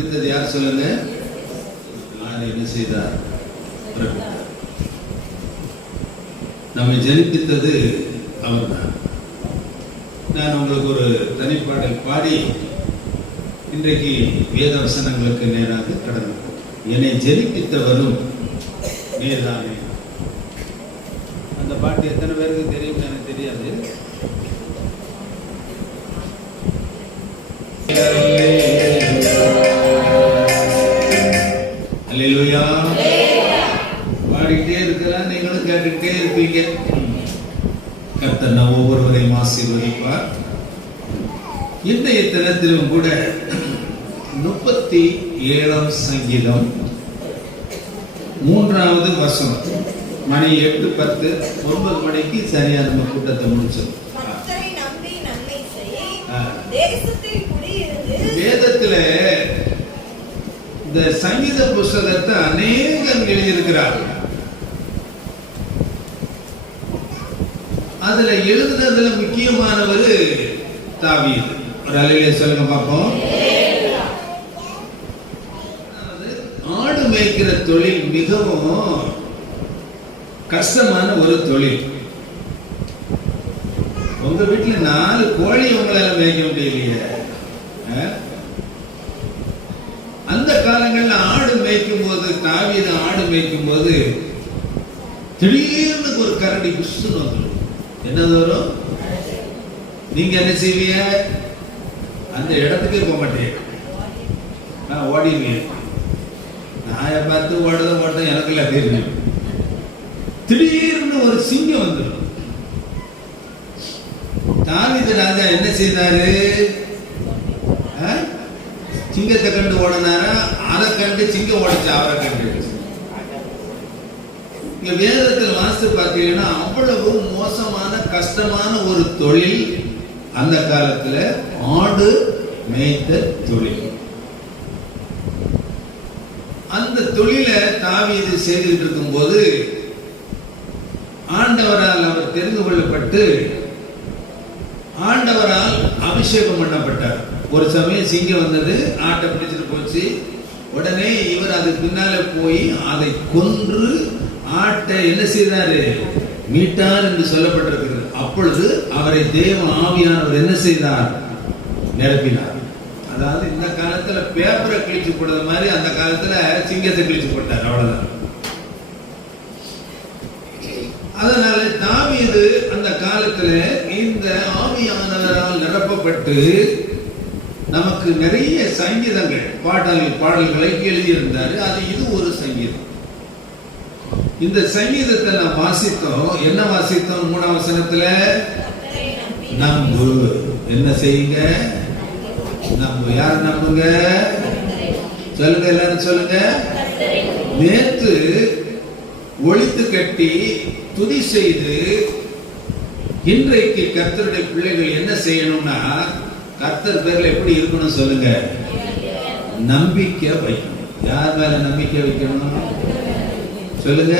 பிறப்பித்தது யார் சொல்லுங்க? என்ன செய்தார்? நம்மை ஜனிப்பித்தது அவர் தான். நான் உங்களுக்கு ஒரு தனிப்பாடல் பாடி இன்றைக்கு வேத வசனங்களுக்கு நேராக கடந்து, என்னை ஜனிப்பித்தவரும் நேர்தானே. அந்த பாட்டு எத்தனை பேருக்கு தெரியும் எனக்கு தெரியாது. அல்லேலூயா பாடிட்டே இருக்கிறார், நீங்களும் கேட்டுக்கிட்டே இருப்பீங்க. கர்த்தர் நாம் ஒவ்வொருவரையும் ஆசீர்வதிப்பார். இன்றைய தினத்திலும் கூட 37ஆம் சங்கீதம் 3வது வசனம். மணி 8:10, 9 மணிக்கு சரியா நம்ம கூட்டத்தை முடிச்சோம். வேதத்துல இந்த சங்கீத புஸ்தகத்தை அநேகம் எழுதியிருக்கிறார். அதுல எழுதுனதுல முக்கியமானவர் தாவீது. ஒரு அல்லேலூயா சொல்லுங்க பாப்போம். ஆடு மேய்க்கிற தொழில் மிகவும் கஷ்டமான ஒரு தொழில். உங்க வீட்டுல 4 கோழி உங்களால மேய்க்க முடியலையே. அந்த காலங்கள்ல ஆடு மேய்க்கும் போது, தாவீது ஆடு மேய்க்கும் போது திடீர்னு ஒரு கரடி புஷ்னு வந்துடும். என்னது வரும்? நீங்க என்ன செய்வீங்க? அந்த இடத்துக்கே போக மாட்டேன், ஓடிவீங்க. நாயை பார்த்து ஓட்டதான் எனக்கு எல்லாம் தெரியும். திடீர்னு ஒரு சிங்கம் வந்துடும். தாவீது ராஜா என்ன செய்தாரு? சிங்கத்தை கண்டு ஓடினாரா? அதை கண்டு சிங்கம் ஓடிச்சு, அவரை கண்டு. இங்க வேதத்தில் வாசித்து பார்த்தீங்கன்னா அவ்வளவு மோசமான கஷ்டமான ஒரு தொழில் அந்த காலத்துல ஆடு மேய்த்த தொழில். அந்த தொழிலை தாவீது செய்துட்டு இருக்கும் போது ஆண்டவரால் அவர் தெரிந்து கொள்ளப்பட்டு ஆண்டவரால் அபிஷேகம் பண்ணப்பட்டார். ஒரு சமயம் சிங்கம் வந்தது, ஆட்டை பிடிச்சிட்டு போச்சு. உடனே இவர் அதுக்கு பின்னால போய் அதை கொன்று ஆட்டை என்ன செய்தாரு? மீட்டார் என்று சொல்லப்பட்டிருக்கிறது. அப்பொழுது அவரை தேவ ஆவியானவர் என்ன செய்தார்? நிரப்பினார். அதாவது இந்த காலத்துல பேப்பரை கிழிச்சு போடுற மாதிரி அந்த காலத்துல சிங்கத்தை கிழிச்சு போட்டார். அவ்வளவுதான். அதனால தாவீது அந்த காலத்துல இந்த ஆவியானவரால் நிரப்பப்பட்டு நமக்கு நிறைய சங்கீதங்கள் பாடல்களை எழுதியிருந்தாரு. அது இது ஒரு சங்கீதம். இந்த சங்கீதத்தை நாம் வாசித்தோம். என்ன வாசித்தோம்? 3ஆம் வசனத்துல நம்பு. என்ன செய்யுங்க? நம்பு. யார் நம்புங்க? சொல்லுங்க, எல்லாரும் சொல்லுங்க. நேற்று ஒழித்து கட்டி துதி செய்து இன்றைக்கு கர்த்தருடைய பிள்ளைகள் என்ன செய்யணும்னா, கர்த்தர் பேர்ல எப்படி இருக்கணும் சொல்லுங்க? நம்பிக்கை வைக்கணும். யார் மேல நம்பிக்கை வைக்கணும் சொல்லுங்க?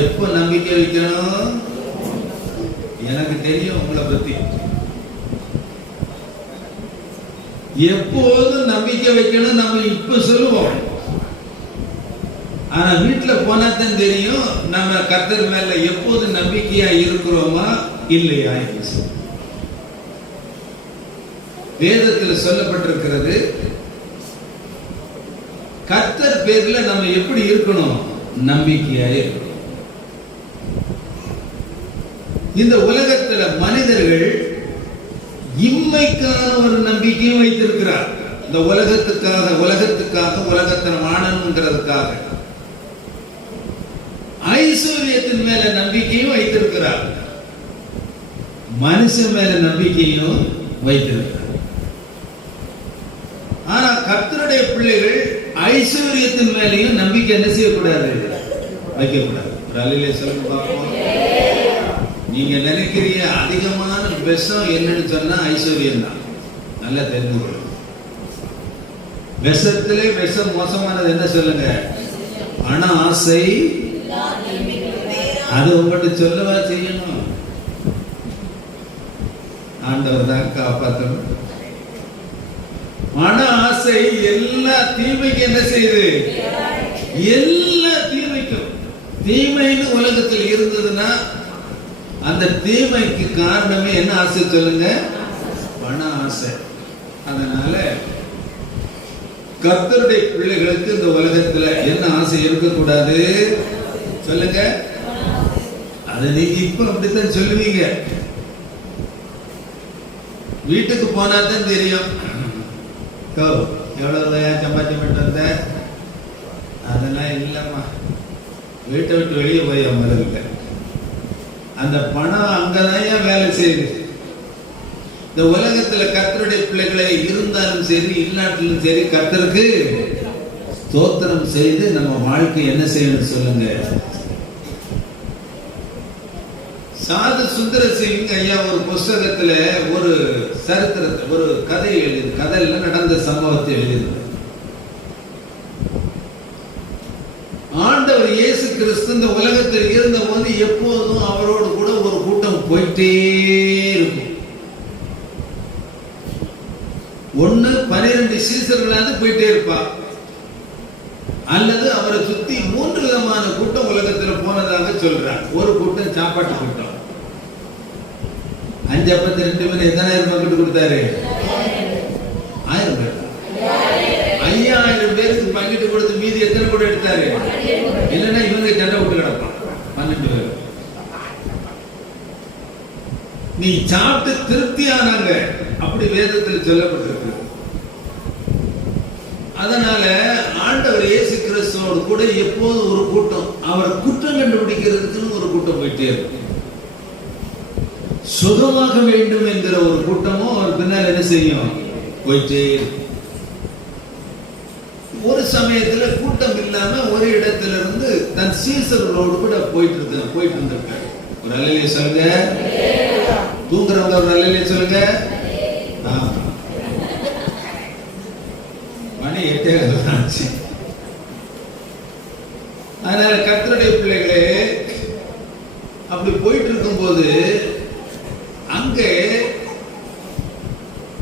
எப்ப நம்பிக்கை வைக்கணும்? எனக்கு தெரியும் உங்களை பத்தி. எப்போதும் நம்பிக்கை வைக்கணும் நம்ம இப்ப சொல்லுவோம். ஆனா வீட்டுல போனாதான் தெரியும் நம்ம கர்த்தர் மேல எப்போது நம்பிக்கையா இருக்கிறோமா இல்லையா. வேதத்தில் சொல்லப்பட்டிருக்கிறது, கர்த்தர் பேர்ல நம்ம எப்படி இருக்கணும்? நம்பிக்கையா இருக்கணும். இந்த உலகத்துல மனிதர்கள் இம்மைக்கான ஒரு நம்பிக்கையும் வைத்திருக்கிறார். இந்த உலகத்துக்காக உலகத்தை வாழணுங்கிறதுக்காக ஐஸ்வர்யத்தின் மேல நம்பிக்கையும் வைத்திருக்கிறார். மனுஷன் மேல நம்பிக்கையும் வைத்திருக்கிறார். ஆனா கர்த்தருடைய பிள்ளைகள் ஐஸ்வர்யத்தின் மேலையும் நம்பிக்கை என்ன செய்யக்கூடாது? வைக்கக்கூடாது. சொல்லுங்க பாப்போம். நீங்க நினைக்கிறீங்க அதிகமான விஷம் என்னன்னு சொன்னா ஐஸ்வர்யம் தான். நல்லா தெரிந்து கொள்ளுங்க. விஷத்திலே விஷம் மோசமானது என்ன சொல்லுங்க? ஆனா ஆசை. அது உங்கள்கிட்ட சொல்லவா செய்யணும்? ஆண்டவர் தான் காப்பாற்றணும். மன ஆசை எல்லா தீமைக்கும் என்ன செய்யுது? எல்லா தீமைக்கும். தீமைன்னு உலகத்தில் இருந்ததுன்னா அந்த தீமைக்கு காரணமே என்ன ஆசை சொல்லுங்க? பண ஆசை. அதனால கர்த்தருடைய பிள்ளைகளுக்கு இந்த உலகத்துல என்ன ஆசை இருக்கக்கூடாது சொல்லுங்க? அது நீங்க இப்ப அப்படித்தான் சொல்லுவீங்க. வீட்டுக்கு போனா தான் தெரியும். எவ்வளவு சம்பாத்தியம் பண்ணிட்டு வந்த? அதெல்லாம் இல்லம்மா, வீட்டை விட்டு வெளியே போய் முதல்ல அந்த பணம் அங்கதான் வேலை செய்யுது. இந்த உலகத்துல கர்த்தருடைய பிள்ளைகளை இருந்தாலும் சரி இல்லாட்டிலும் சரி கர்த்தருக்கு ஸ்தோத்திரம் செய்து நம்ம வாழ்க்கை என்ன செய்யணும் சொல்லுங்க? சாது சுந்தர சிங் ஐயா ஒரு புஸ்தகத்துல ஒரு சரித்திரத்தை, ஒரு கதை எழுதி, கதையில நடந்த சம்பவத்தை எழுதினார். ஆண்டவர் இயேசு கிறிஸ்து இந்த உலகத்தில் இருந்த போது எப்போதும் அவரோடு கூட ஒரு கூட்டம் போயிட்டே இருக்கும். ஒண்ணு 12 சீசர்களாவது போயிட்டே இருப்பா, அல்லது அவரை சுத்தி 3 விதமான கூட்டம் உலகத்துல போனதாக சொல்றாங்க. ஒரு கூட்டம் சாப்பாட்டு கூட்டம். 5 அப்பத்து 2 பேர் எத்தனை மக்களுக்கு கொடுத்தாரு? 1000 பேர். 5000 பேருக்கு பங்கிட்டு கொடுத்து மீதி எத்தனை கூட எடுத்தாரு? இல்லைன்னா இவங்க சண்டை விட்டு கிடப்பான். 12 பேர். நீ சாப்பிட்டு திருப்தியானாங்க, அப்படி வேதத்தில் சொல்லப்பட்டிருக்கு. அதனால ஆண்டவர் இயேசு கிறிஸ்துவோடு கூட எப்போது ஒரு கூட்டம், அவர் குற்றம் கண்டுபிடிக்கிறதுக்குன்னு ஒரு கூட்டம் போயிட்டே இருக்கு. சுகமாக வேண்டும் என்கிற ஒரு கூட்டமும் அவர் பின்னால் என்ன செய்யும்? போயிட்டே இருக்கு. ஒரு சமயத்துல கூட்டம் இல்லாம ஒரு இடத்துல இருந்து தன் சீசர்களோடு கூட போயிட்டு இருந்திருக்காரு. ஒரு அல்லேலூயா சொல்லுங்க. தூங்குறவங்க ஒரு அல்லேலூயா சொல்லுங்க. மணி 8 ஆச்சு. அதனால கர்த்தருடைய பிள்ளைகளே அப்படி போயிட்டு இருக்கும்போது அங்கே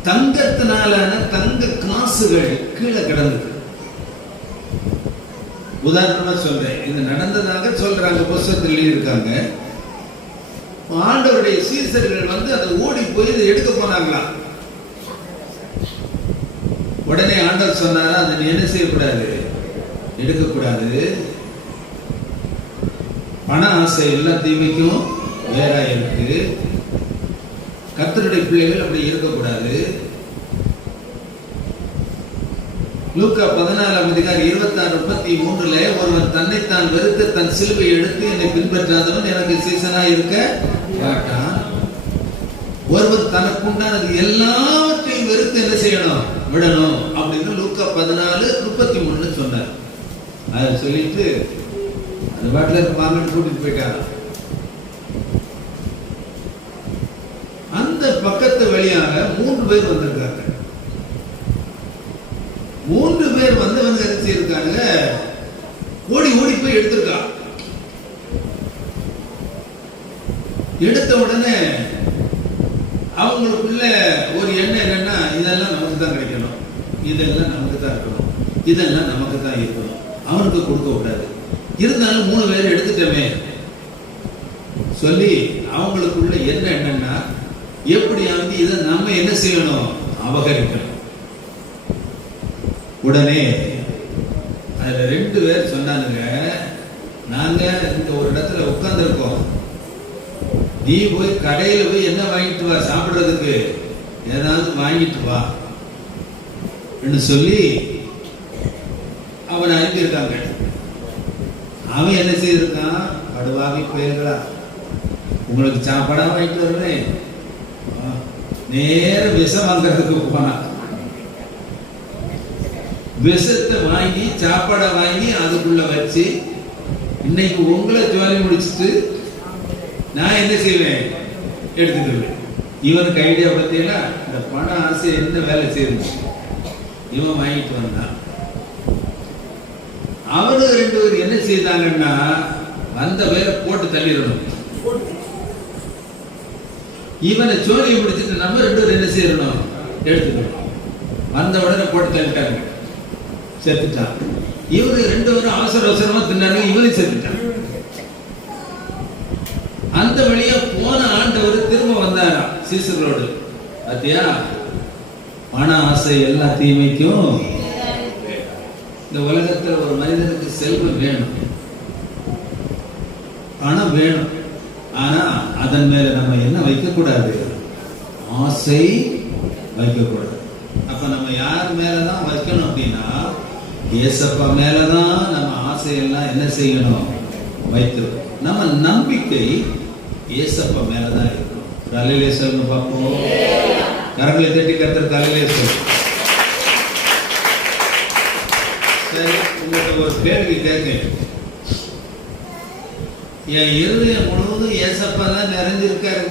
தங்கத்தினாலான தங்க காசுகள் கீழே கிடந்தது. உதாரணமா சொல்றேன், இது நடந்ததாக சொல்றாங்க, புத்தகத்தில் இருக்காங்க. ஆண்டவருடைய சீசர்கள் வந்து அதை ஓடி போய் இதை எடுக்க போனாங்களா. உடனே ஆண்டவர் சொன்னாரா, அதை நீ என்ன செய்யக்கூடாது? எடுக்கக்கூடாது. பண ஆசை எல்லா தீமைக்கும் வேற இருக்கு. கர்த்தருடைய பிள்ளைகள் அப்படி இருக்கக்கூடாது. லூக்கா 14:26-33 ஒருவன் தன்னைத்தான் வெறுத்து தன் சிலுவை எடுத்து என்னை பின்பற்றாதவன் எனக்கு சீசனா இருக்க மாட்டான். ஒருவர் தனக்கு உண்டானது எல்லாவற்றையும் வெறுத்து என்ன செய்யணும்? விடணும் அப்படின்னு லூக்கா 14:33 சொன்னார். அதை சொல்லிட்டு அந்த பாட்டில மாமன் கூட்டிட்டு போயிட்டாங்க. அந்த பக்கத்து வழியாக 3 பேர் வந்திருக்காங்க. 3 பேர் வந்தவங்க என்ன செய்யிருக்காங்க? ஓடி ஓடி போய் எடுத்திருக்கா. எடுத்த உடனே அவங்களுக்குள்ள ஒரு எண்ணம் என்னன்னா, இதெல்லாம் நமக்கு தான் கிடைக்கணும், இதெல்லாம் நமக்கு தான் இருக்கணும், இதெல்லாம் நமக்கு தான் இருக்கணும், அவனுக்கு கொடுக்க கூடாது. இருந்தாலும் 3 பேர் எடுத்துட்டமே சொல்லி அவங்களுக்குள்ள என்ன என்னன்னா, எப்படியாவது இதை நம்ம என்ன செய்யணும்? அபகரிக்கணும். உடனே அதுல 2 பேர் சொன்னாங்க, நாங்க இந்த ஒரு இடத்துல உட்கார்ந்து இருக்கோம், நீ போய் கடையில போய் என்ன வாங்கிட்டு வா, சாப்பிடுறதுக்கு ஏதாவது வாங்கிட்டு வா என்று சொல்லி அவனை அனுப்பியிருக்காங்க. அவன் என்ன செய்திருக்கான்? படுவாகி போயிருக்கா, உங்களுக்கு சாப்பாடா வாங்கிட்டு வருவேன், நேர விஷம் வாங்கிறதுக்கு போனான். விஷத்தை வாங்கி சாப்பாடை வாங்கி அதுக்குள்ள வச்சு இன்னைக்கு உங்களை ஜோலி முடிச்சுட்டு நான் என்ன செய்வேன்? எடுத்துக்கிடுவேன். இவனுக்கு ஐடியா பார்த்தீங்கன்னா, இந்த பண ஆசை என்ன வேலை செய்யுது? இவன் வாங்கிட்டு வந்தான். அவரு 2 பேர் என்ன செய்தாங்கன்னா, வந்த பேரை போட்டு தள்ளிடணும். இவனை சோழியை முடிச்சுட்டு நம்ம 2 பேரும் என்ன செய்யணும்? எடுத்துக்கணும். வந்த உடனே போட்டு தள்ளிட்டாங்க, செத்துட்டான். இவரு 2 பேரும் அவசர அவசரமா தின்னாங்க, இவரும் செத்துட்டான். அந்த வழியா போன ஆண்டவர் திரும்ப வந்தாரா சீசர்களோடு. பாத்தியா, பண ஆசை எல்லா தீமைக்கும். இந்த உலகத்துல ஒரு மனிதனுக்கு செல்வம் வேணும், பணம் வேணும். ஆனா அதன் மேல நம்ம என்ன வைக்க கூடாது? ஆசை வைக்க கூடாது. அப்ப நம்ம யார் மேலதான் வைக்கணும் அப்படின்னா, ஏசப்பா மேலதான் நம்ம ஆசையெல்லாம் என்ன செய்யணும்? வைக்கணும். நம்ம நம்பிக்கை ஏசப்பா மேலதான் இருக்கணும். தலையிலே சொல்லுங்க பார்ப்போம். கரங்களை தட்டி கர்த்தர் தலையிலே சொல்லுங்க. சரி, உங்களுக்கு ஒரு கேள்வி கேட்க. என் இருதயம் முழுவதும் ஏசப்பா தான் நிறைஞ்சிருக்காரு,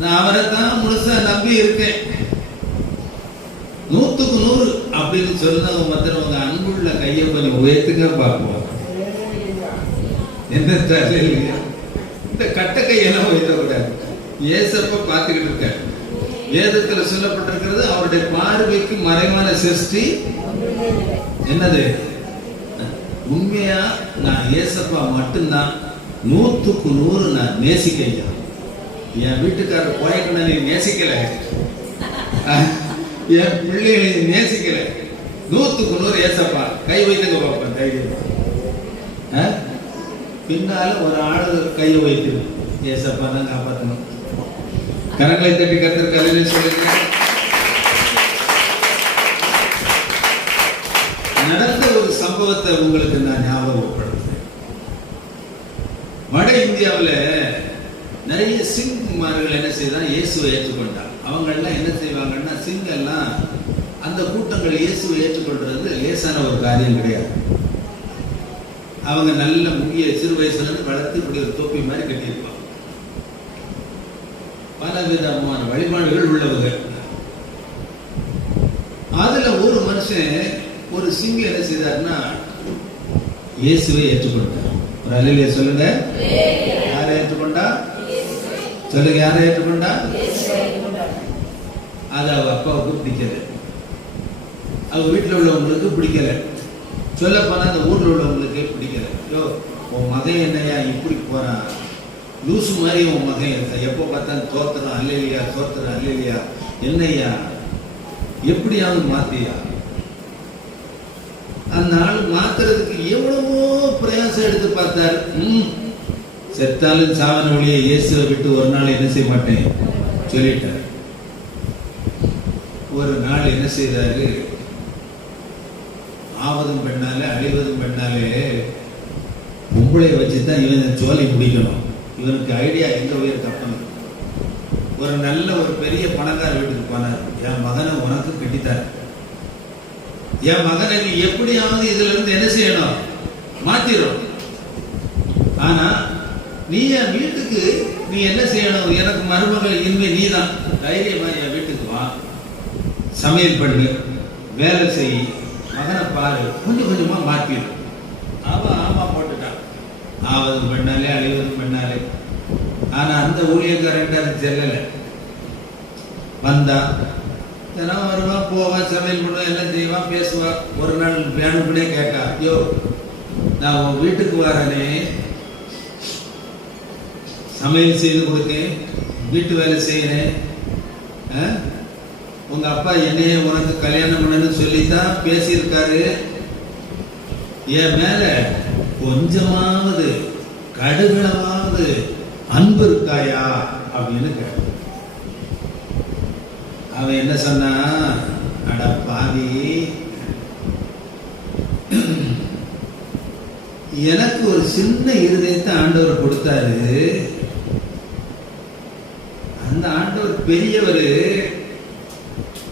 நான் அவரை தான் முழுசா நம்பி இருக்கேன், 100க்கு 100 அப்படின்னு சொன்னவங்க மாத்திரம் உங்க அன்புள்ள கையை கொஞ்சம் உயர்த்துங்க பார்ப்போம். எந்த தலையில இந்த கட்ட கையெல்லாம் உயர்த்தக்கூடாது. ஏசப்பா பார்த்துக்கிட்டு இருக்க. வேதத்துல சொல்லப்பட்டிருக்கிறது, அவருடைய பார்வைக்கு மறைவான சிருஷ்டி என்னது? உண்மையா நான் ஏசப்பா மட்டும்தான் 100க்கு 100 நான் நேசிக்க. என் வீட்டுக்காரர் போயக்கணும் நீ நேசிக்கல, என் பிள்ளைகளை நேசிக்கல, 100க்கு 100 ஏசப்பா. கை வைத்துங்க பார்ப்பேன் தைரியம். பின்னால ஒரு ஆளு கையை வைத்து ஏசப்பா தான் காப்பாற்றணும். கரங்களை தட்டி கர்த்தர் கதையில சொல்லுங்க. நடந்த ஒரு சம்பவத்தை உங்களுக்கு நான் ஞாபகப்படுத்துறேன். வட இந்தியாவில் நிறைய சிங்குமார்கள் என்ன செய்தான்? இயேசுவை ஏற்றுக்கொண்டார். அவங்க எல்லாம் என்ன செய்வாங்கன்னா, சிங்கெல்லாம் அந்த கூட்டங்கள் இயேசுவை ஏற்றுக்கொள்றது லேசான ஒரு காரியம் கிடையாது. அவங்க நல்ல முக்கிய சிறு வயசுல இருந்து வளர்த்து இப்படி ஒரு தொப்பி மாதிரி கட்டியிருப்பாங்க. பல விதமான வழிபாடுகள் உள்ளவங்க. அதுல ஒரு மனுஷன், ஒரு சிங்கம் என்ன செய்தார்னா, இயேசுவை ஏற்றுக்கொண்டார். ஒரு அல்லேலூயா சொல்லுங்க. யாரை ஏற்றுக்கொண்டா? சொல்லுங்க, யாரை ஏற்றுக்கொண்டா? அது அவ அப்பாவுக்கு பிடிக்கல, அவங்க வீட்டில் உள்ளவங்களுக்கு பிடிக்கல, சொல்ல போனா அந்த ஊரில் உள்ளவங்களுக்கே பிடிக்கல. யோ, உன் மகன் என்னையா இப்படி போறான், லூசு மாதிரி உன் மகன் எப்போ பார்த்தாலும் தோத்துறான், அல்லேலூயா தோத்துறான், அல்லேலூயா, என்னையா எப்படியாவது மாத்தியா? அந்த ஆள் மாத்துறதுக்கு எவ்வளவோ பிரயாசம் எடுத்து பார்த்தார். செத்தாலும் சாவன வழியை இயேசுவை விட்டு ஒரு நாள் என்ன செய்ய மாட்டேன் சொல்லிட்டார். ஒரு நாள் என்ன செய்தாரு? ஆவதும் பெண்ணாலே அழிவதும் பெண்ணாலே பொம்பளையை வச்சுதான் இவன் சோலை பிடிக்கணும். இவனுக்கு ஐடியா எங்க உயர் தப்பணும். ஒரு நல்ல ஒரு பெரிய பணக்கார வீட்டுக்கு போனார். என் மகனை உனக்கு கட்டித்தார், என் மகனை நீ எப்படியாவது இதுல இருந்து என்ன செய்யணும்? மாத்திரும். ஆனா நீ என் வீட்டுக்கு நீ என்ன செய்யணும்? எனக்கு மருமகள் இனிமே நீ தான். தைரியமா என் வீட்டுக்கு வா, சமையல் பண்ணு, வேலை செய், மகனை பாரு, கொஞ்சம் கொஞ்சமா மாற்றிடும். அவன் ஆமா போட்டுட்டான். ஆவதும் பெண்ணாலே அழிவதும் பெண்ணாலே. ஆனா அந்த ஊழியக்காரன் அது செல்லல. வந்தா தினம் வருவா, போவா, சமையல் பண்ணுவா, எல்லாம் செய்வா, பேசுவா. ஒரு நாள் வேணும்னே கேட்டா, ஐயோ நான் உன் வீட்டுக்கு வரனே, சமையல் செய்து கொடுக்கேன், வீட்டு வேலை செய்யறேன், உங்க அப்பா என்னையே உனக்கு கல்யாணம் பண்ணணும்னு சொல்லித்தான் பேசியிருக்காரு, என் மேல கொஞ்சமாவது கடுகளவாவது அன்பு இருக்காயா அப்படின்னு கேட்ட. அவன் என்ன சொன்னா, அட பாவி, எனக்கு ஒரு சின்ன இருதயத்தை ஆண்டவர் கொடுத்தாரு, அந்த ஆண்டவர் பெரியவர்,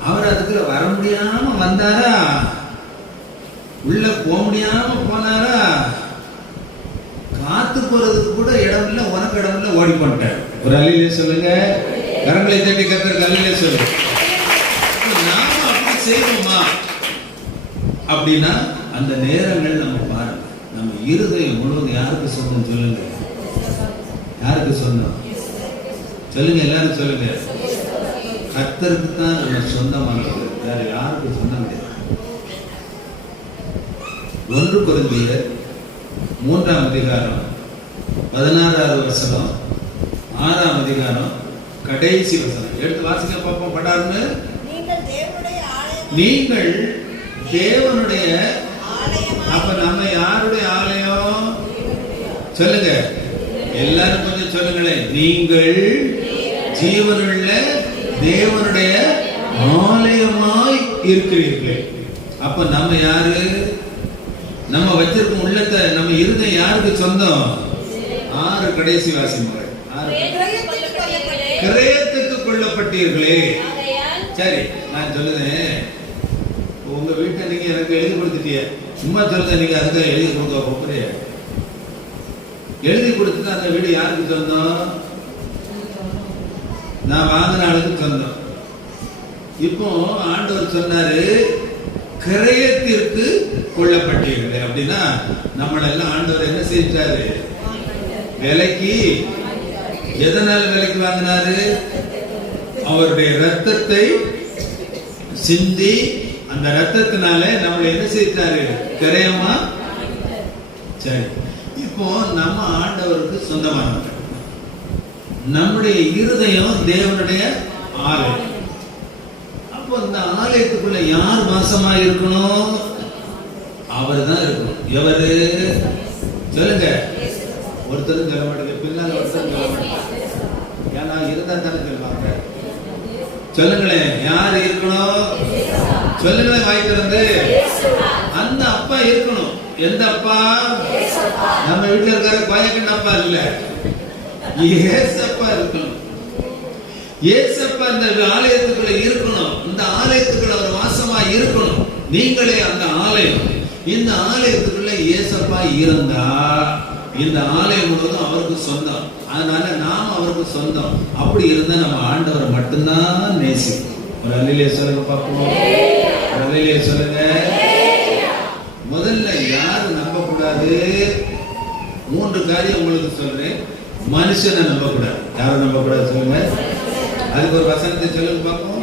அவர் அதுக்குள்ள வர முடியாம வந்தாரா, உள்ள போக முடியாம போனாரா, காத்து போறதுக்கு கூட இடம் இல்லை, உனக்கு இடம் இல்லை, ஓடி பண்ணிட்டார். ஒரு அல்லேலூயா சொல்லுங்க. கரங்களை தட்டி கர்த்தருக்கு அல்லேலூயா சொல்லுங்க. நாம அப்படி செய்வோமா அப்படின்னா அந்த நேரங்கள் நம்ம பாருங்க, நம்ம இருதயம் முழுவதும் யாருக்கு சொந்தம் சொல்லுங்க, யாருக்கு சொந்தம் சொல்லுங்க, எல்லாரும் சொல்லுங்க. கர்த்தருக்கு தான் நம்ம சொந்தமானது, வேற யாருக்கு சொந்தம் கிடையாது. 1 கொரிந்தியர் 3ஆம் அதிகாரம் 16வது வசனம், 6ஆம் அதிகாரம் கடைசி வசனம் எடுத்து வாசிக்க பார்ப்போம். படாருன்னு, நீங்கள் தேவனுடைய, அப்ப நம்ம யாருடைய ஆலயம் சொல்லுங்க, எல்லாரும் கொஞ்சம் சொல்லுங்களேன். நீங்கள் ஜீவனுள்ள தேவனுடைய ஆலயமாய் இருக்கிறீர்களே. அப்ப நம்ம யாரு? நம்ம வச்சிருக்கும் உள்ளத்தை, நம்ம இருதயம் யாருக்கு சொந்தம்? 6 கடைசி வாசிமங்கள். கிரயத்துக்கு கொள்ளப்பட்டீர்களே. சரி, நான் சொல்லுதேன், உங்க வீட்டை நீங்க எனக்கு எழுதி கொடுத்துட்டிய, சும்மா சொல்லுங்க, நீங்க அதுக்கு எழுதி கொடுக்க போறிய, எழுதி கொடுத்துட்டு அந்த வீடு யாருக்கு சொந்தம்? நான் வாங்கின ஆளுக்கு சொந்தம். இப்போ ஆண்டவர் சொன்னாரு, கிரயத்திற்கு கொள்ளப்பட்டீர்களே. அப்படின்னா நம்மளெல்லாம் ஆண்டவர் என்ன செஞ்சாரு? விலைக்கு. எதனால விலைக்கு வாங்கினாரு? அவருடைய ரத்தத்தை சிந்தி, அந்த ரத்தத்தினால நம்மளை என்ன செய்தாரு? கிரயமா. சரி, இப்போ நம்ம ஆண்டவருக்கு சொந்தமானவங்க. நம்முடைய இருதயம் தேவனுடைய ஆலயம். அப்போ இந்த ஆலயத்துக்குள்ள யார் வாசமா இருக்கணும்? அவர் தான் இருக்கணும். எவரு சொல்லுங்க? ஒருத்தரும் சொல்ல மாட்டேங்க, பின்னால் ஒருத்தரும் சொல்ல மாட்டேங்க. ஏன்னா இருந்தா தானே சொல்லுவாங்க. சொல்லுங்களேன், யார் இருக்கணும்? சொல்லுங்களேன், வாய் திறந்து. அந்த அப்பா இருக்கணும். எந்த அப்பா? நம்ம வீட்டுல இருக்கிற கோயக்கண்ட அப்பா இல்ல, ஏசப்பா இருக்கணும். ஏசப்பா இந்த ஆலயத்துக்குள்ள இருக்கணும். இந்த ஆலயத்துக்குள்ள அவர் வாசமா இருக்கணும். நீங்களே அந்த ஆலயம். இந்த ஆலயத்துக்குள்ள ஏசப்பா இருந்தா இந்த ஆலயம் முழுவதும் அவருக்கு சொந்தம். அதனால நாம் அவருக்கு சொந்தம். அப்படி இருந்தா நம்ம ஆண்டவரை மட்டும்தான் நேசிக்கும். ஒரு அல்லேலூயா சொல்லுங்க பாப்போம். ஒரு அல்லேலூயா சொல்லுங்க. முதல்ல யாரு நம்ப கூடாது? 3 காரியம் உங்களுக்கு சொல்றேன். மனுஷனை நம்ப கூடாது. யாரும் நம்ப கூடாது சொல்லுங்க. அதுக்கு ஒரு வசனத்தை சொல்லுங்க பாப்போம்.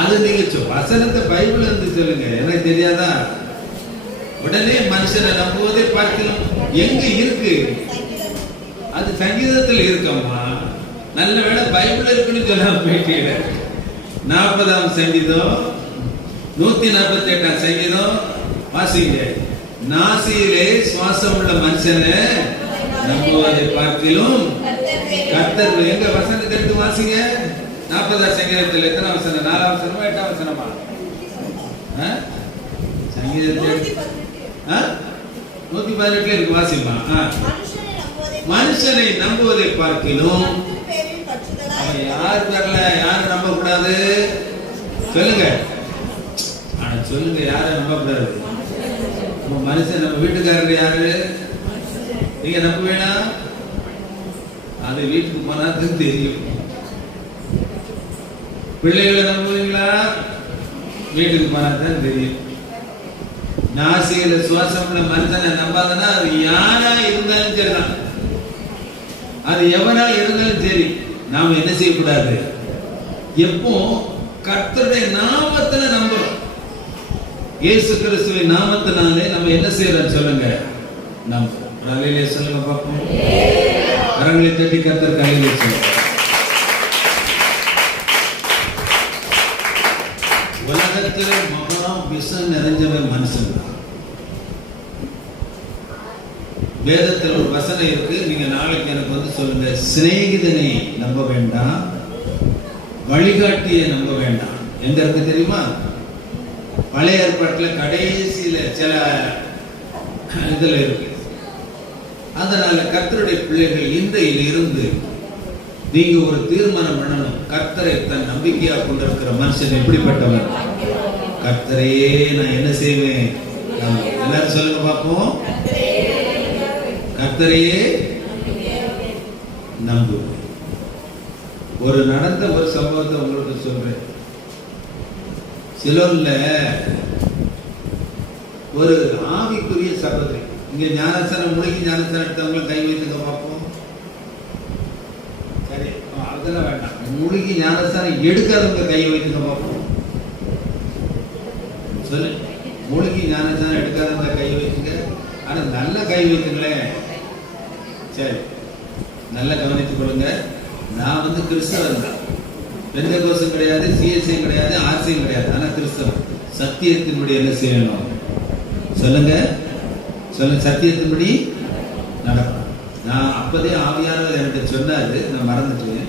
அது நீங்க வசனத்தை பைபிள் இருந்து சொல்லுங்க, எனக்கு தெரியாதா? உடனே மனுஷனை நம்புவதை பார்க்கலாம். எங்க இருக்கு? அது சங்கீதத்தில் இருக்கம்மா. நல்ல வேளை பைபிள் இருக்குன்னு சொல்லாம போயிட்டீங்க. 40ஆம் சங்கீதம் 148ஆம் சங்கீதம் வாசிங்க. நாசியிலே சுவாசம் உள்ள மனுஷனை நம்புவதை பார்க்கிலும் கர்த்தர். எங்க வசனத்தை எடுத்து வாசிங்க. 40ஆம் சங்கீதத்தில் எத்தனை வசனம்? 4ஆம் வசனமா 8ஆம் வசனமா? சங்கீதத்தில் 118 இருக்கு, வாசிமா. மனுஷனை நம்புவதை பார்க்கிலும். யார் வரல? யாரு நம்ப கூடாது சொல்லுங்க. ஆனா சொல்லுங்க, யார நம்ப கூடாது? மனுஷன். நம்ம வீட்டுக்காரர் யாரு? நீங்க நம்ப வேணாம். அது வீட்டுக்கு போனாதான் தெரியும். பிள்ளைகளை நம்புவீங்களா? வீட்டுக்கு போனாதான் தெரியும். நாசியில சுவாசம் உள்ள மனுஷனை நம்பாதனா அது யாரா இருந்தாலும் சரிதான், அது எவனா இருந்தாலும் சரி, நாம என்ன செய்யக்கூடாது? எப்போ கர்த்தருடைய நாமத்துல நம்புறோம். இயேசு கிறிஸ்துவின் நாமத்தினாலே நம்ம என்ன செய்யறோம் சொல்லுங்க? நம்புறோம். அல்லேலூயா சொல்லுங்க பாப்போம். கரங்களை தட்டி கர்த்தர் கையிலே சொல்லுங்க. உலகத்திலே மகா விஷம் நிறைஞ்சவன் மனுஷன். வேதத்தில் ஒரு வசனம் இருக்கு, நீங்க நாளைக்கு எனக்கு வந்து சொல்லுங்க. சிநேகிதனை நம்ப வேண்டாம், வழிகாட்டியை நம்ப வேண்டாம். எங்க இருக்கு தெரியுமா? பழைய ஏற்பாட்டில் கடைசியில சில இதுல இருக்கு. அதனால கர்த்தருடைய பிள்ளைகள் இன்றையில் இருந்து நீங்க ஒரு தீர்மானம் பண்ணணும். கர்த்தரை தன் நம்பிக்கையா கொண்டிருக்கிற மனுஷன் எப்படிப்பட்டவன்? கர்த்தரையே நான் என்ன செய்வேன்? எல்லாரும் சொல்லுங்க பார்ப்போம். கர்த்தரையே நம்புவேன். ஒரு நடந்த ஒரு சம்பவத்தை உங்களுக்கு சொல்றேன். சிலோன்ல ஒரு ஆவிக்குரிய சகோதரி, இங்க ஞானசனம் முழுகி ஞானசனம் எடுத்தவங்க கை வைத்துக்க பார்ப்போம். சரி, அதெல்லாம் வேண்டாம். மூழ்கி ஞானஸ்தானம் எடுக்காதவங்க கையை வைத்துங்க பார்ப்போம். சொல்லு, மூழ்கி ஞானஸ்தானம் எடுக்காதவங்க கையை வைத்துங்க. ஆனா நல்ல கை வைத்துங்களேன். சரி, நல்லா கவனித்துக் கொள்ளுங்க. நான் வந்து கிறிஸ்தவன் தான். பெந்தகோஸ்தும் கிடையாது, சிஎஸ்ஐயும் கிடையாது, ஆர்சியும் கிடையாது. ஆனா கிறிஸ்தவன். சத்தியத்தின்படி என்ன செய்யணும் சொல்லுங்க, சொல்லுங்க. சத்தியத்தின்படி நடக்கும். நான் அப்பதே ஆவியானவர் என்கிட்ட சொன்னாரு, நான் மறந்துட்டேன்.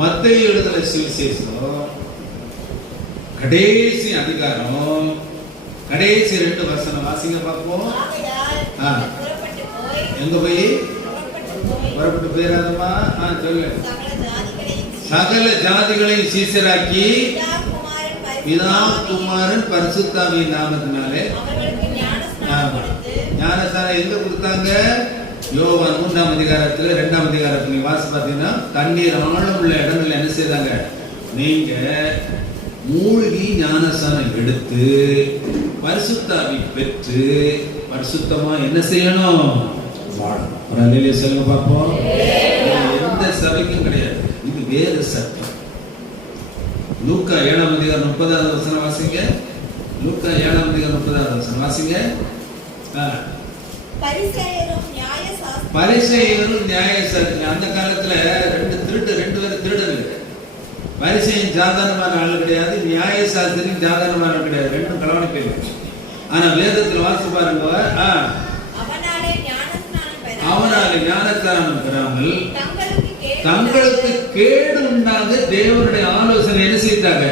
மத்தேயு எழுதின சுவிசேஷம் கடைசி அதிகாரம் கடைசி 2 வசனம் வாசிங்க பார்ப்போம். எங்க போய் புறப்பட்டு போயிடாதமா? சொல்லு. சகல ஜாதிகளையும் சீசராக்கி பிதா குமாரன் பரிசுத்தாவியின் நாமத்தினாலே ஞானஸ்தானம் எங்க கொடுத்தாங்க? யோவான் 3ஆம் அதிகாரத்துல 2ஆம் அதிகாரத்துல நீங்க வாசி பார்த்தீங்கன்னா, தண்ணீர் ஆழம் உள்ள இடங்கள்ல என்ன செய்தாங்க? நீங்க மூழ்கி ஞானஸ்தானம் எடுத்து பரிசுத்தாவி பெற்று பரிசுத்தமா என்ன செய்யணும்? வாழணும். சொல்லுங்க பார்ப்போம். எந்த சபைக்கும் கிடையாது, இது வேறு சட்டம். லூக்கா 7ஆம் அதிகாரம் 30வது வசனம் வாசிங்க. லூக்கா 7ஆம் அதிகாரம் 30வது வசனம் வாசிங்க. பரிசேயரும் நியாயசாஸ்திரி. அந்த காலத்துல ரெண்டு பேரும் திருடர்கள். பரிசேயன் சாதாரணமான ஆள் கிடையாது, நியாயசாஸ்திரியும் சாதாரணமான ஆள் கிடையாது. ரெண்டும் கலவணி போயிருக்கு. ஆனா வேதத்துல வாசி பாருங்க, அவனாலே ஞானஸ்தானம் பெறாமல் தங்களுக்கு கேடு உண்டாக தேவனுடைய ஆலோசனை என்ன செய்தாங்க?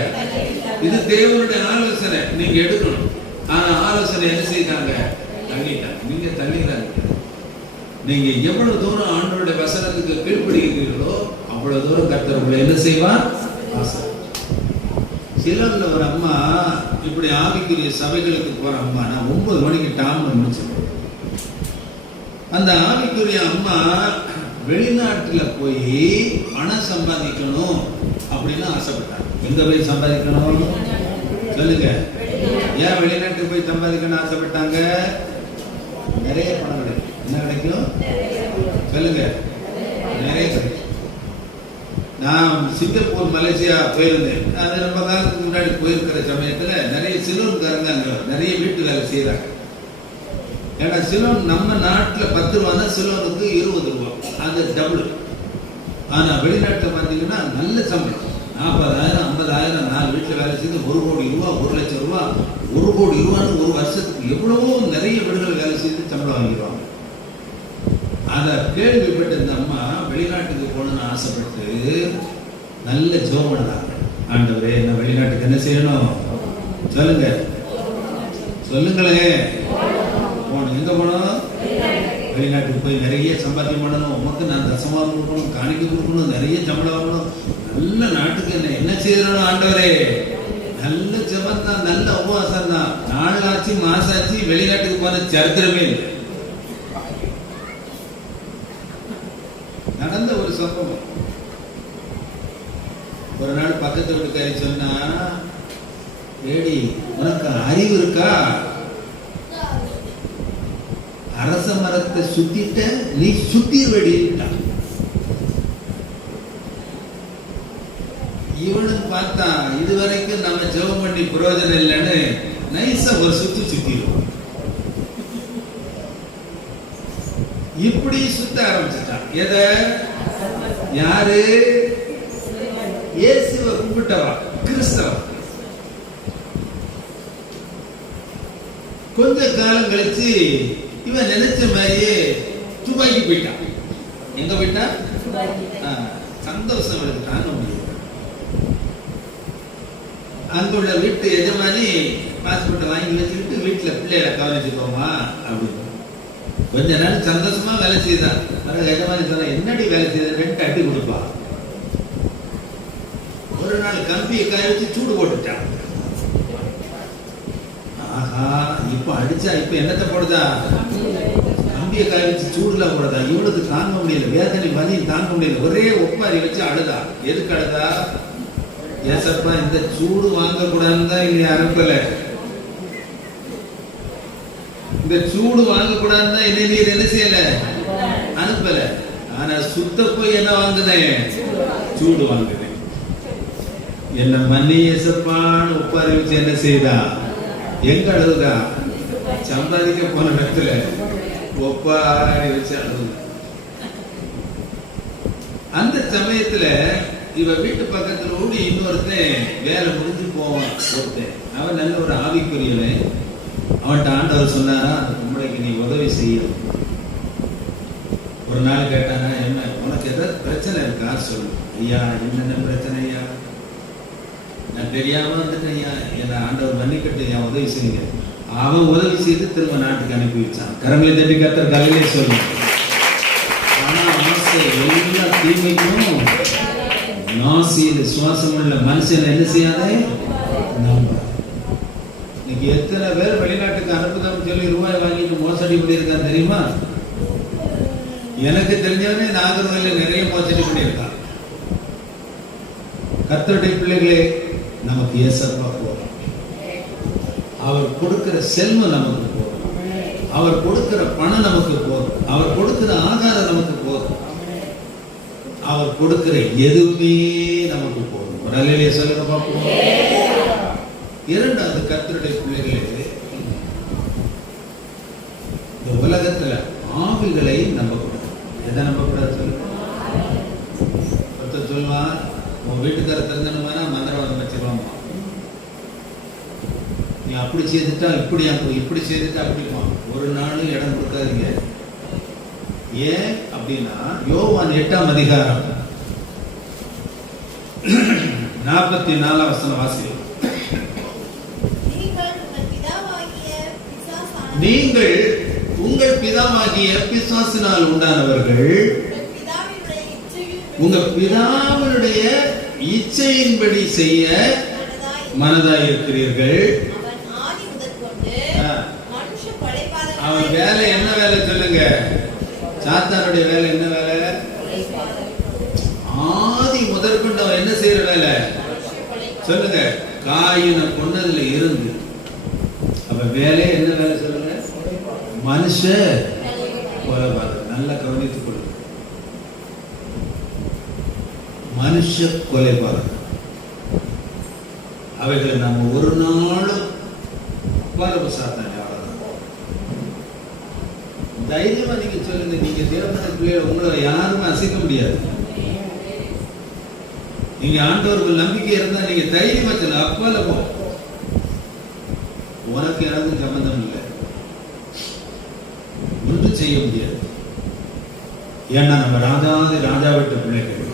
இது தேவனுடைய ஆலோசனை நீங்க எடுக்கணும். ஆனா ஆலோசனை என்ன செய்தாங்க? தள்ளிட்டாங்க. நீங்க தள்ளிடாங்க. நீங்க எவ்வளவு தூரம் ஆண்டவருடைய வசனத்துக்கு கீழ்ப்படுகிறீர்களோ அவ்வளவு தூரம் கர்த்தர் உங்களை என்ன செய்வார்? சிலர்ல ஒரு அம்மா இப்படி ஆவிக்குரிய சபைகளுக்கு போற அம்மா, நான் 9 மணிக்கு டாம் முடிச்சிருக்கேன். அந்த ஆவிக்குரிய அம்மா வெளிநாட்டுல போய் பணம் சம்பாதிக்கணும் அப்படின்னு ஆசைப்பட்டாங்க. எங்க போய் சம்பாதிக்கணும் சொல்லுங்க? ஏன் வெளிநாட்டுக்கு போய் சம்பாதிக்கணும் ஆசைப்பட்டாங்க? நிறைய பணம் கிடைக்கும். என்ன கிடைக்கும் சொல்லுங்க? நிறைய கிடைக்கும். நான் சிங்கப்பூர், மலேசியா போயிருந்தேன். அது ரொம்ப காலத்துக்கு முன்னாடி போயிருக்கிற சமயத்துல நிறைய சிலோன்காரங்க அங்க நிறைய வீட்டு வேலை செய்யறாங்க. ஏன்னா சிலோன் நம்ம நாட்டுல 10 ரூபான்னா சிலோனுக்கு 20 ரூபா, அது டபுள். ஆனா வெளிநாட்டுல பாத்தீங்கன்னா நல்ல சம்பளம், 40,000 50,000. 4 வீட்டுல வேலை செய்து 1 கோடி ரூபா, 1 லட்சம் ரூபா, 1 கோடி ரூபான்னு ஒரு வருஷத்துக்கு எவ்வளவோ நிறைய வீடுகள் வேலை செய்து சம்பளம் வாங்கிடுவாங்க. அதை கேள்விப்பட்ட இந்த அம்மா வெளிநாட்டுக்கு போகணும்னு ஆசைப்பட்டு நல்ல ஜெபம் பண்ணாங்க. ஆண்டவரே, என்ன வெளிநாட்டுக்கு என்ன செய்யணும் சொல்லுங்க, சொல்லுங்களேன். போகணும். எங்க போகணும்? வெளிநாட்டுக்கு போய் நிறைய சம்பாத்தியம் பண்ணணும். உமக்கு நான் தசமாக கொடுக்கணும், காணிக்கை கொடுக்கணும், நிறைய சம்பளம் வாங்கணும். நல்ல நாட்டுக்கு என்ன செய்யணும் ஆண்டவரே? நல்ல ஜெபம் தான், நல்ல உபவாசம் தான். நாளாச்சு மாசாச்சு வெளிநாட்டுக்கு போன சரித்திரமே இல்லை. நடந்த ஒரு சம்பவம். ஒரு நாள் பக்கத்து வீட்டுக்காரி சொன்னா, ஏடி உனக்கு அறிவு இருக்கா? அரச மரத்தை சுத்திட்ட, நீ சுத்திடுவடி. இவனும் பார்த்தா இதுவரைக்கும் நம்ம ஜெபம் பண்ணி பிரயோஜனம் இல்லைன்னு நைசா ஒரு சுத்திடுவோம். இப்படி சுத்த ஆரம்பிச்சுட்டான். எத? யாரு? இயேசுவை கும்பிட்டவா, கிறிஸ்தவ. கொஞ்ச காலம் கழிச்சு இவன் நினைச்ச மாதிரியே துபாய்க்கு போயிட்டான். எங்க போயிட்டான்? சந்தோஷம் எடுத்துட்டாங்க. அங்குள்ள வீட்டு எஜமானி பாஸ்போர்ட் வாங்கி வச்சுக்கிட்டு வீட்டுல பிள்ளைகளை கவனிச்சுக்கோமா அப்படின்னு கொஞ்ச நாள் சந்தோஷமா வேலை செய்தான். எஜமானி சொன்னா, என்னடி வேலை செய்த? 2 அடி கொடுப்பா. ஒரு நாள் கம்பியை காய வச்சு சூடு போட்டுட்டான். ஆஹா, இப்ப அடிச்சா இப்ப என்னத்தை போடுதா? கம்பியை காய வச்சு சூடுல போடுதா. இவனுக்கு தாங்க முடியல, வேதனை வலி தாங்க முடியல. ஒரே ஒப்பாரி வச்சு அழுதா. எதுக்கு அழுதா? ஏசப்பா, இந்த சூடு வாங்க கூடாதுன்னு தான் இனி அனுப்பல. இந்த சூடு வாங்க கூடாதுன்னு தான் இனி நீர் என்ன செய்யல? அனுப்பல. ஆனா சுத்த போய் என்ன வாங்குனேன்? சூடு வாங்குனேன். என்ன மன்னி ஏசப்பான்னு ஒப்பாரி வச்சு என்ன செய்தா? எங்க அழுதா? சம்பாதிக்க போன இடத்துல ஒப்பாரி வச்சு அழுது. அந்த சமயத்துல இவ வீட்டு பக்கத்துல ஓடி இன்னொருத்தன் வேலை முடிஞ்சு போவான். ஒருத்தன் அவன் நல்ல ஒரு ஆவிக்குரியவன். அவன்கிட்ட ஆண்டவர் சொன்னாரா, அந்த பொம்பளைக்கு நீ உதவி செய்யும். ஒரு நாள் கேட்டானா, என்ன உனக்கு ஏதாவது பிரச்சனை இருக்கா சொல்லு. ஐயா, என்னென்ன பிரச்சனை ஐயா? நான் தெரியாம வந்துட்டேன் ஐயா, என்ன ஆண்டவர் மன்னிக்கட்டு ஐயா, உதவி செய்யுங்க. அவன் உதவி செய்து திரும்ப நாட்டுக்கு அனுப்பி வச்சான். கரங்களை தட்டி கர்த்தர் தலையிலே சொல்லு. ஆனா ஆசை எல்லா தீமைக்கும் நாசியில சுவாசம் உள்ள மனுஷன் என்ன செய்யாதே? இன்னைக்கு எத்தனை பேர் வெளிநாட்டுக்கு அனுப்புதான் சொல்லி ரூபாய் வாங்கிட்டு மோசடி பண்ணியிருக்கான் தெரியுமா? எனக்கு தெரிஞ்சவனே நாகர்கோயில நிறைய மோசடி பண்ணியிருக்கான். கர்த்தருடைய பிள்ளைகளே, நமக்கு ஏசப்பா போதும். அவர் கொடுக்கிற செல்வம் நமக்கு போதும். அவர் கொடுக்கிற பணம் நமக்கு போதும். அவர் கொடுக்கிற ஆகாரம் நமக்கு போதும். அவர் கொடுக்கிற எதுவுமே நமக்கு போதும். ஒரு அல்லேலூயா சொல்லுங்க பாப்போம். இரண்டாவது, கர்த்தருடைய பிள்ளைகளே, இந்த உலகத்துல ஆவிகளை நம்பக்கூடாது. எதை நம்பக்கூடாது சொல்லுங்க? ஒருத்தர் சொல்லுவான், உன் வீட்டுக்கார திறந்தனுமானா மந்திரவாதம் வச்சிருவாங்க. நீ அப்படி செய்துட்டா இப்படி, இப்படி செய்துட்டா அப்படிப்பான். ஒரு நாளும் இடம் கொடுக்காதீங்க. ஏன் அப்படின்னா, யோவான் 8ஆம் அதிகாரம் 44 வசனம் வாசிக்கிறோம். நீங்கள் உங்கள் பிதாவாகிய பிசாசினால் உண்டானவர்கள், உங்க பிதாவினுடைய இச்சையின்படி செய்ய மனதாய் இருக்கிறீர்கள். அவன் வேலை என்ன வேலை சொல்லுங்க? சாத்தானுடைய வேலை என்ன வேலை? ஆதி முதற்கொண்டு அவன் என்ன செய்யற வேலை சொல்லுங்க? காயினை கொன்னதுல இருந்து அவன் வேலை என்ன வேலை சொல்லுங்க? மனுஷ கொலைபாதகம். நல்லா கவனித்துக் கொள்ளுங்க. மனுஷ கொலைபாதகம். அவைகளை நாம ஒரு நாளும் சாத்தானே. தைரியமா நீங்க சொல்லுங்க, நீங்க தேவனுடைய பிள்ளைகள், உங்களை யாருமே அசைக்க முடியாது. நீங்க ஆண்டவருக்கு நம்பிக்கை இருந்தா நீங்க தைரியமா சொல்லுங்க. அப்பால போ, உனக்கு எனக்கும் சம்பந்தம் இல்லை, ஒன்றும் செய்ய முடியாது. ஏன்னா நம்ம ராஜாதி ராஜா விட்ட பிள்ளைகள்,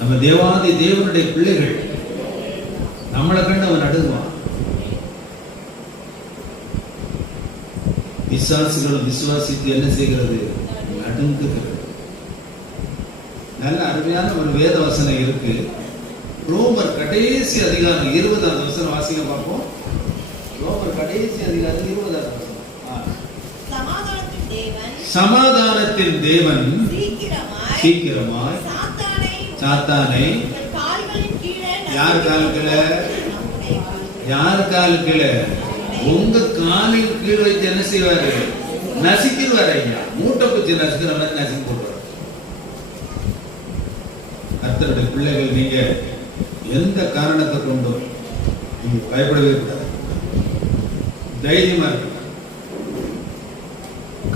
நம்ம தேவாதி தேவனுடைய பிள்ளைகள். நம்மளை கண்டு அவன் நடுங்குவான். விசுவாசிகளும் விசுவாசித்து என்ன செய்கிறது? நடுங்குகிறது. நல்ல அருமையான ஒரு வேத வசனம் இருக்கு. ரோமர் கடைசி அதிகாரம் 20ஆவது வசனம் வாசிக்க பார்ப்போம். ரோமர் கடைசி அதிகாரம் 20ஆவது வசனம். சமாதானத்தின் தேவன் சீக்கிரமாய் சாத்தானை யார் காலுக்குள்ள? யார் காலுக்குள்ள? உங்க காலின் கீழ் வைத்து என்ன செய்வாரு? நசிக்கிறார். ஐயா, மூட்டை குச்சி நசுக்கிற மாதிரி நசுக்கி போடுறார். கர்த்தருடைய பிள்ளைகள், நீங்க எந்த காரணத்தை கொண்டும் நீங்க பயப்படவே கூடாது. தைரியமா இருக்கு.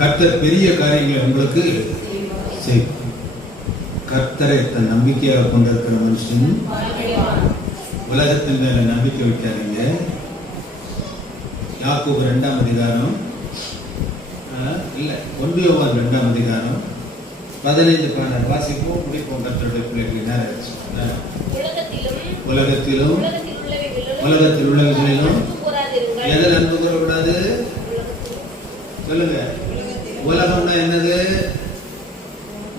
கர்த்தர் பெரிய காரியங்களை உங்களுக்கு செய்வார். கர்த்தரை தன் நம்பிக்கையாக கொண்டிருக்கிற மனுஷன் உலகத்தின் மேல நம்பிக்கை வைக்காதீங்க. யாக்கோபு 2ஆம் அதிகாரம் இல்ல 1 யோவான் 2ஆம் அதிகாரம் 15 வாசிப்போம், முடிப்போம். கர்த்தருடைய பிள்ளைகள், உலகத்திலும் உலகத்தில் உள்ளவைகளிலும் எதில் அன்பு கூறக்கூடாது சொல்லுங்க? உலகம்னா என்னது?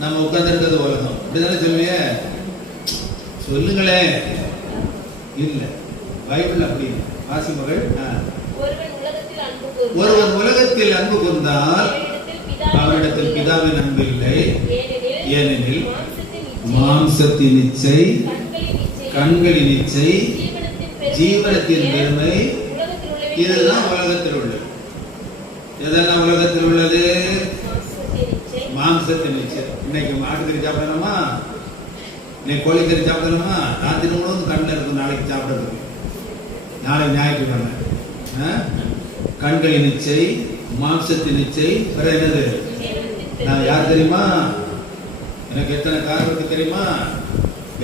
நம்ம உட்கார்ந்து இருக்கிறது உலகம், அப்படிதானே சொல்லுவீங்க? சொல்லுங்களேன். இல்ல, பைபிள் அப்படி வாசி மகள். ஒருவன் உலகத்தில் அன்பு கொண்டால் அவரிடத்தில் பிதாவின் அன்பு இல்லை. ஏனெனில் மாம்சத்தின் இச்சை, கண்களின் இச்சை, ஜீவனத்தின் பெருமை, இதுதான் உலகத்தில் உள்ளது. எதெல்லாம் உலகத்தில் உள்ளது? மாம்சத்தின் நிச்சயம். இன்னைக்கு மாட்டுக்கறி சாப்பிடணுமா, இன்னைக்கு கோழிக்கறி சாப்பிடணுமா, ராத்திரி முழுவதும் கண்ணில் இருக்கும் நாளைக்கு சாப்பிட்றதுக்கு. நாளைக்கு ஞாயிற்றுக்கிழமை கண்களின் நிச்சை, மாம்சத்தின் நிச்சை. வேற என்னது? நான் யார் தெரியுமா? எனக்கு எத்தனை கார் இருக்கு தெரியுமா?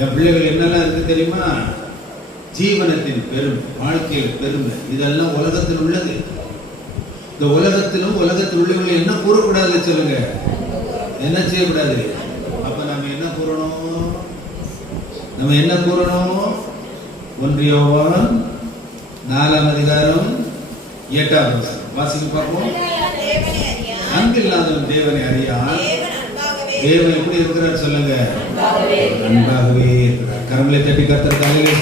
என் பிள்ளைகள் என்னெல்லாம் இருக்கு தெரியுமா? ஜீவனத்தின் பெருமை, வாழ்க்கையில் பெருமை, இதெல்லாம் உலகத்தில் உள்ளது. இந்த உலகத்திலும் உலகத்தில் உள்ளவர்கள் என்ன கூறக்கூடாது சொல்லுங்க, என்ன செய்யக்கூடாது? அப்ப நம்ம என்ன கூறணும்? நம்ம என்ன கூறணும்? 1 யோவான் 4ஆம் அதிகாரம் 8ஆம் வசனம் வாசிக்க பார்ப்போம். அன்பில்லாதவன் தேவனை அறியான். தேவன் எப்படி இருக்கிறார் சொல்லுங்க? அன்பாகவே இருக்கிறார். கரங்களை தட்டி கர்த்தர் தலையிலே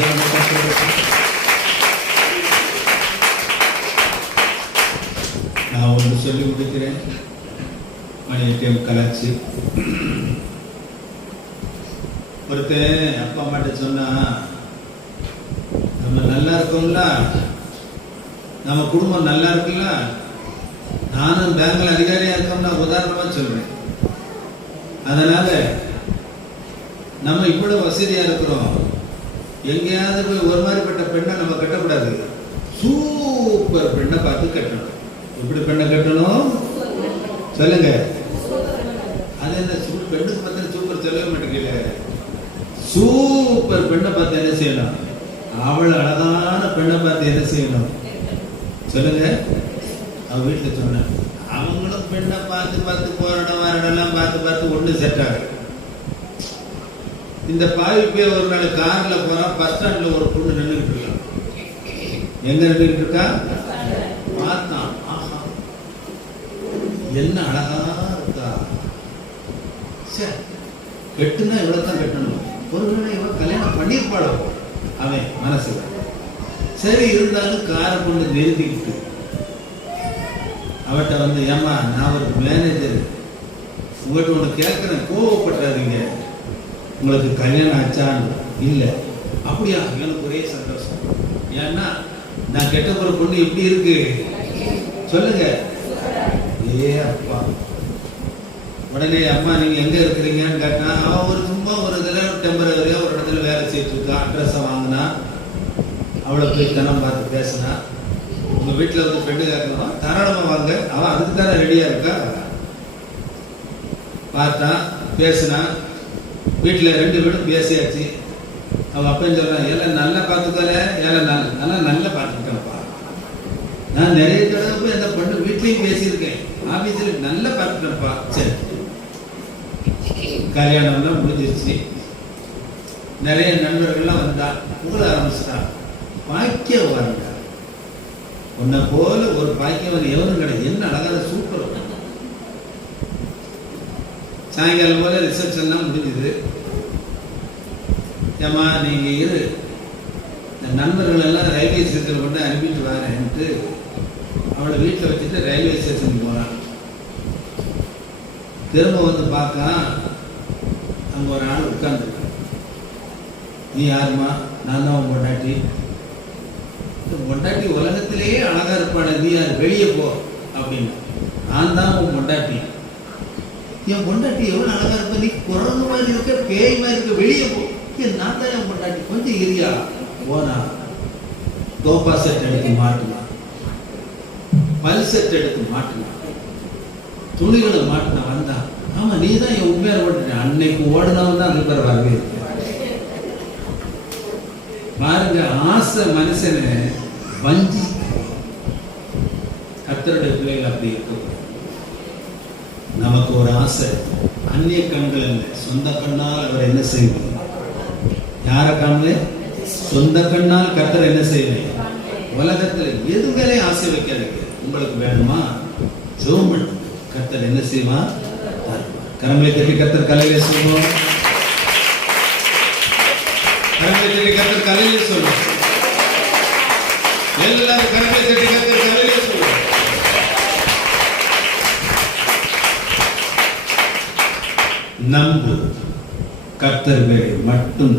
நான் ஒன்று சொல்லி முடிக்கிறேன். மணி 8 கலாச்சி. ஒருத்தன் அப்பா அம்மாட்ட சொன்னா, நம்ம நல்லா இருக்கோம்ல, நம்ம குடும்பம் நல்லா இருக்குல்ல, நானும் பேங்க்ல அதிகாரியா இருக்கோம்னா உதாரணமா சொல்றேன். அதனால நம்ம இவ்வளவு வசதியா இருக்கிறோம், எங்கேயாவது போய் ஒரு மாதிரிப்பட்ட பெண்ணை நம்ம கட்டக்கூடாது. சூப்பர் பெண்ணை பார்த்து கட்டணும். எப்படி பெண்ணை கட்டணும் சொல்லுங்க? அது என்ன பெண்ணுக்கு பார்த்து சூப்பர் சொல்லவே மாட்டேங்கல. சூப்பர் பெண்ணை பார்த்து என்ன செய்யணும்? அவள் அழகான பெண்ணை பார்த்து என்ன செய்யணும் சொல்லுங்க? அவ வீட்டுல சொன்ன, அவங்களும் பெண்ணை பார்த்து பார்த்து போராடம் வாரடெல்லாம் பார்த்து பார்த்து ஒண்ணு செட் ஆகும். இந்த பாவிப்பே ஒரு நாள் கார்ல போறான், பஸ் ஸ்டாண்ட்ல ஒரு பொண்ணு நின்றுட்டு இருக்கான். எங்க நின்றுட்டு இருக்கா? பார்த்தான், ஆஹா என்ன அழகா இருக்கா, கெட்டுனா இவ்வளவுதான் கட்டணும். ஒருவேளை இவன் கல்யாணம் பண்ணிருப்பாளோ அவன் மனசுல. சரி, இருந்தாலும் காரை கொண்டு நிறுத்திக்கிட்டு அவட்ட வந்து, ஏமா நான் ஒரு மேனேஜர், உங்கள்கிட்ட ஒன்று கேட்குறேன், கோவப்படுறாதீங்க, உங்களுக்கு கல்யாணம் ஆச்சான்னு. இல்லை. அப்படியா? எனக்கு ஒரே சந்தோஷம். ஏன்னா நான் கெட்ட போகிற பொண்ணு எப்படி இருக்கு சொல்லுங்க? ஏ அப்பா. உடனே அம்மா நீங்க எங்க இருக்கிறீங்கன்னு கேட்டா, அவன் ஒரு சும்மா ஒரு இதுல டெம்பரவரியா ஒரு இடத்துல வேலை செய்யிட்டு இருக்கா. அட்ரஸை வாங்கினா, அவளை போய் தினம் பார்த்து பேசினா, உங்க வீட்டுல வந்து பெண்ணு கேட்கலாமா, தாராளமா வாங்க, அவன் அதுக்கு தானே ரெடியா இருக்கா. பார்த்தா, பேசினா, வீட்டுல 2 வீடும் பேசியாச்சு. அவன் அப்பன்னு சொல்றான், எல்லாம் நல்லா பார்த்துக்கல, எல்லாம் நல்லா பார்த்துக்கிட்டேன்ப்பா. நான் நிறைய தடவை போய் அந்த பொண்ணு வீட்லயும் பேசியிருக்கேன், ஆபீஸ்ல நல்லா பார்த்துட்டேன்ப்பா. சரி, கல்யாணம்லாம் முடிஞ்சிருச்சு. நிறைய நண்பர்கள்லாம் வந்தா, புகழ ஆரம்பிச்சுட்டா. பாக்கியம் வாங்க, உன்னை போல ஒரு பாக்கியவன் எவனும் கிடையாது, என்ன அழகான சூப்பர். சாயங்காலம் போல ரிசப்ஷன்லாம் முடிஞ்சுது. ஏமா நீங்க இரு, நண்பர்கள் எல்லாம் ரயில்வே ஸ்டேஷன் கொண்டு அனுப்பிட்டு வரேன்ட்டு அவளை வீட்டில் வச்சுட்டு ரயில்வே ஸ்டேஷனுக்கு போறான். திரும்ப வந்து பார்க்க அங்க ஒரு ஆள் உட்கார்ந்துருக்க. நீ யாருமா? நான் தான் உன் பொண்டாட்டி. பொண்டாட்டி உலகத்திலேயே அழகா இருப்பாடு, நீ யார்? வெளியே போ அப்படின்னு. நான் தான் உன் பொண்டாட்டி. என் பொண்டாட்டி எவ்வளவு அழகா இருப்ப, நீ குரங்கு மாதிரி இருக்க, பேய் மாதிரி இருக்க, வெளியே போ. நான் தான் என் பொண்டாட்டி, கொஞ்சம் இரியா. போனா தோப்பா செட் எடுத்து மாட்டினா, பல் செட் எடுத்து மாட்டினா, துணிகளை மாட்டினா. வந்தா, ஆமா நீ தான் என் உண்மையார் ஓட்டுன, அன்னைக்கு ஓடுனவன் தான் ரிப்பேர் வரவே இருக்கு. பாருங்க, ஆசை மனுஷனை வஞ்சி. கர்த்தருடைய பிள்ளைகள் அப்படி இருக்கும். நமக்கு ஒரு ஆசை, அந்நிய கண்கள் இல்லை, சொந்த கண்ணால் அவர் என்ன செய்வார்? யார கண்ணு? சொந்த கண்ணால் கர்த்தர் என்ன செய்வேன்? உலகத்துல எது மேலே ஆசை வைக்காதீங்க. உங்களுக்கு வேணுமா ஜோமன், கர்த்தர் என்ன செய்வார்? கரங்களை தட்டி கர்த்தர் கலையில சொல்லுவோம். கரங்களை தட்டி கர்த்தர் கலையில சொல்லுவோம். எல்லாரும் கரங்களை தட்டி கர்த்தர் கலையில சொல்லுவோம். நம்பு, கர்த்தர் மட்டும்.